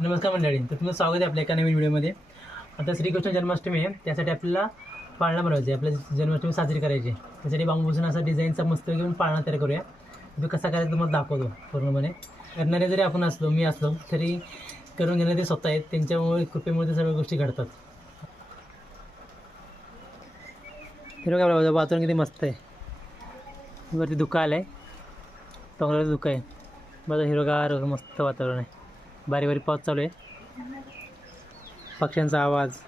नमस्कार मंडळी तर तुमचं स्वागत आहे आपल्या एका नवीन व्हिडिओमध्ये. आता श्रीकृष्ण जन्माष्टमी आहे त्यासाठी आपल्याला पाळणा बनवायची आहे. आपल्या जन्माष्टमी साजरी करायची आहे. त्यासाठी बांबूपासून असा डिझाईनचा मस्त घेऊन पाळणा तयार करूया. तो कसा करायचा तुम्हाला दाखवतो पूर्णपणे. करणारे जरी आपण असलो मी असलो तरी करून घेणारे स्वतः आहेत त्यांच्यामुळे कृपेमुळे सर्व गोष्टी घडतात. हे बघा वातावरण किती मस्त आहे. वरती दुःख आलं आहे. डोंगराचं दुःख आहे माझा हिरोगार मस्त वातावरण आहे. बारी बारी पाऊस चालू आहे. पक्ष्यांचा आवाज.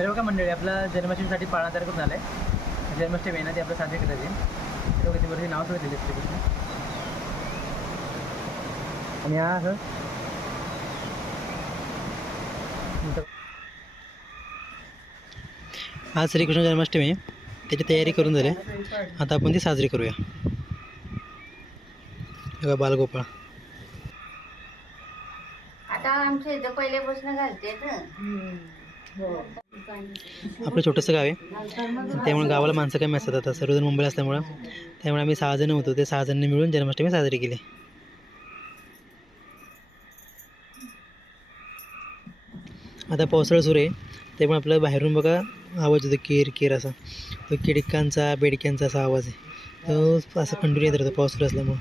तर बघा मंडळी आपला जन्माष्टमीसाठी पाळणा तयार करून झाला आहे जन्माष्टमी आहे ना ते आपलं साजरी करायचे ते नाव सुद्धा दिले श्रीकृष्ण आणि हा असं. नंतर- आज श्रीकृष्ण जन्माष्टमी त्याची तयारी करून झाली. आता आपण ती साजरी करूया. बघा बालगोपाळ. आता आमच्या इथं पहिल्यापासून घालते आपलं छोटंसं गाव आहे. त्यामुळे गावाला माणसं कमी असतात आता. सर्वजण मुंबईला असल्यामुळं. त्यामुळे आम्ही सहाजण होतो. ते सहा मिळून जन्माष्टमी साजरी केली. आता पावसाळा सुरू आहे. त्यामुळे आपल्याला बाहेरून बघा आवाज येतो केर केर असा. तो किडकांचा बेडक्यांचा असा आवाज आहे. तो असं कंटिन्यू येत राहतो पाऊस सुरू असल्यामुळं.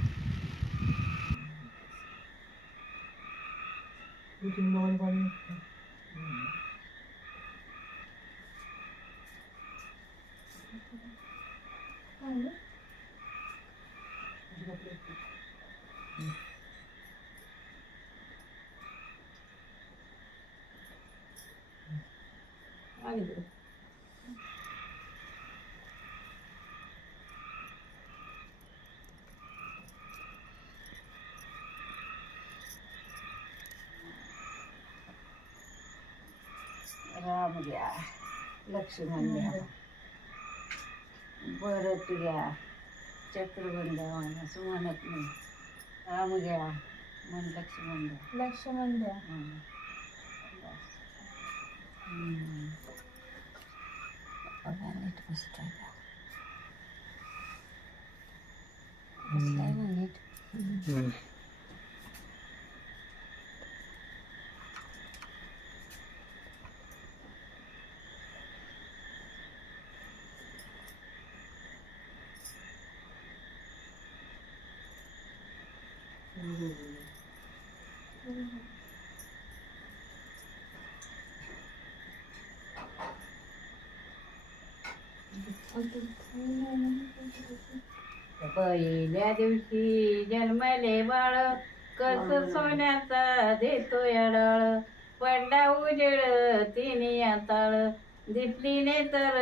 घ्या लक्ष्मण घ्या. भरत घ्या. चक्रबंध म्हणा असं म्हणत नाही. राम घ्या. मन लक्ष्मण घ्या. लक्ष्मण द्या नीट बसतोय का? बसलाय ना नीट? पहिल्या दिवशी जन्मले बाळ कस सोन्याचा देतो याडाळ पडला उजेड तिने आताळ. दिपलीने तर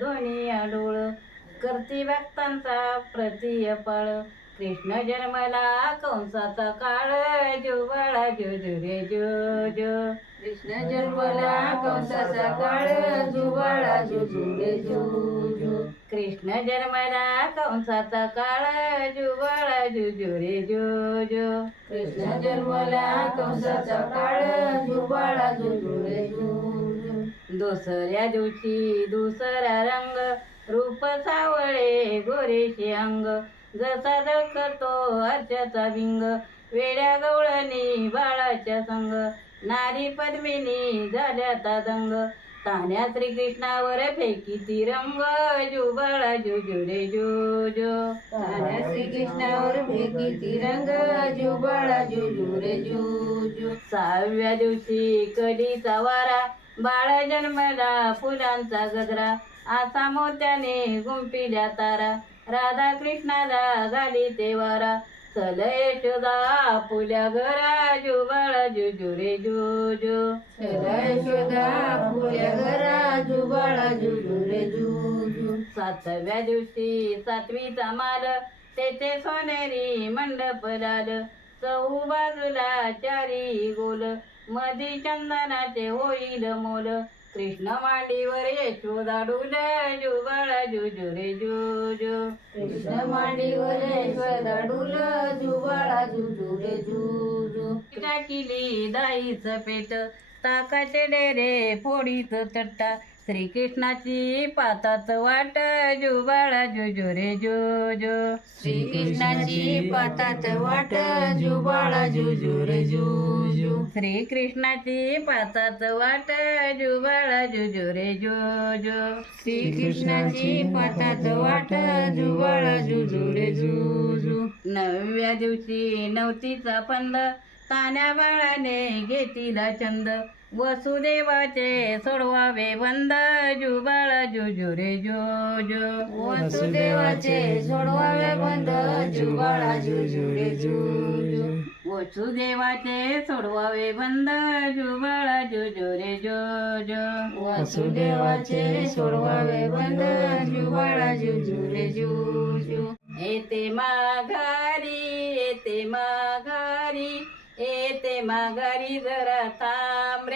दोन्ही आडोळ. करती भक्तांचा प्रतियपाळ कृष्ण जन्मला कंसाचा काळ. जो बाळा जो जो रे जो जो कृष्ण जन्मला कंसाचा काळ जुबाळा बाळा जो रे जो जो कृष्ण जन्मला कंसाचा काळ जुबाळा बाळा जो रे जो जो कृष्ण जन्मला कंसाचा काळ जो बाळा जो दुसऱ्या दिवशी दुसरा रंग रूप सावळे गोरेशी अंग. जसा दळकतो अर्चाचा विंग वेड्या गवळणी बाळाच्या संग. नारी पद्मिनी झाल्या दंग तान्या श्रीकृष्णावर फेकी तिरंग. रंग बाळा जु जु तान्या श्रीकृष्णावर फेकी ती रंग बाळा जु जु सहाव्या दिवशी कधीचा वारा. बाळा जन्मला फुलांचा गजरा. आता मोत्याने गुंपिल्या तारा. राधा कृष्णाला झाली तेवारा चल यशोदा फुल्या घरा जु बाळा जु जु. रे जु जु चल यशोदा फुल्या घरा जु बाळा जु जु रे जु जु. सातव्या दिवशी सातवीचा माल तेथे सोनेरी मंडप लाल. चहू बाजूला चारी गोल मधी चंदनाचे होईल मोल. कृष्ण मांडीवर यशोदा डुल जु बाळा जु जु रे जु जु कृष्ण मांडीवर यशोदा डुल जु बाळा जु जु रे जु जु टाकिली दाईच पेट ताकाचे डेरे फोडीत चट्टा श्रीकृष्णाची पातात वाट जु बाळा जु जु रे जु जु श्रीकृष्णाची पातात वाट जु बाळा जु जु रे जु जु श्रीकृष्णाची पातात वाट जु बाळा जु जु रे जु जु श्रीकृष्णाची पातात वाट जु बाळा जु जु रे जु जु नवव्या दिवशी नवतीचा पंद तान्या बाळाने घेतीला छंद. वसुदेवाचे सोडवावे. बंद जुबाळ जुजू. रे जो जो वसुदेवाचे सोडवावे. बंद जुबाळा जुजू रे जुजू. वसुदेवाचे सोडवावे. बंद जुबाळ जुजू. रे जो जो वसुदेवाचे सोडवावे. बंद जुबाळा जुजू रे जुजू. येते माघारी येते माघारी. येते माघारी जरा थांब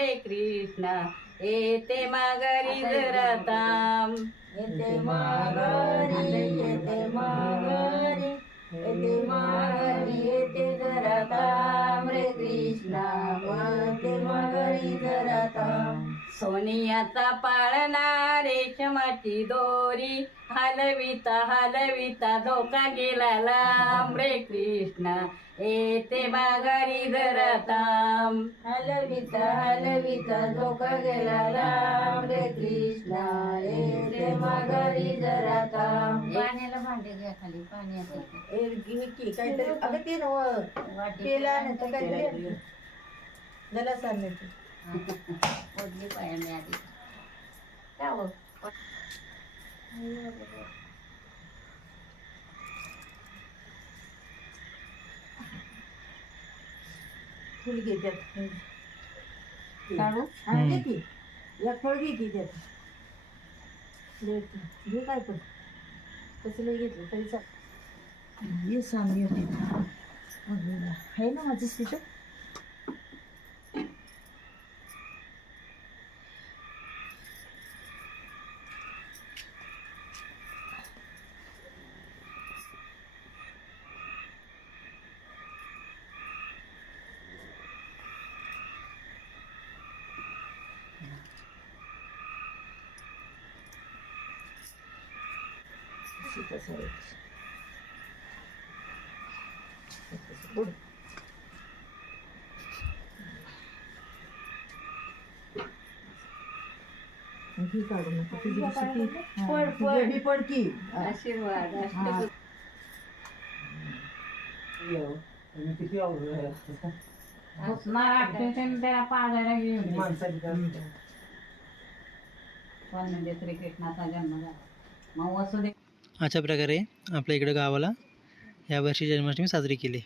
कृष्णा येते माघारी जरा थांब येते माघारी येते माघारी येते माघारी येते जरा ताम रे कृष्णा. येते माघारी जरा सोनियाचा पाळणा रेशमाची दोरी हलविता हलविता धोका गेला लांब. रे कृष्णा येते माघारी जरा थांब. हलविता हलविता धोका गेला राम रे कृष्णा येते माघारी जरा ताम पाण्याला भांडे घ्या खाली एरकी काहीतरी अगं ते नव पेला नाही तर काहीतरी झाला सांगते ओढली पायाने आधी. का हो? फुल घे त्यात. काढू? घे की. एक फळ घे की त्यात. घे काय पण. कसं नाही घेतलं तरी चाल ये सांग आहे ना माझं स्पीकर ही काढू नको तुझी पडकी आशीर्वाद त्याला पाजायला घेऊन पण म्हणजे श्रीकृष्णाचा जन्म झाला. मग वसुदेव अशा प्रकारे आपल्या इकडं गावाला यावर्षी जन्माष्टमी साजरी केली.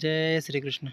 जय श्रीकृष्ण.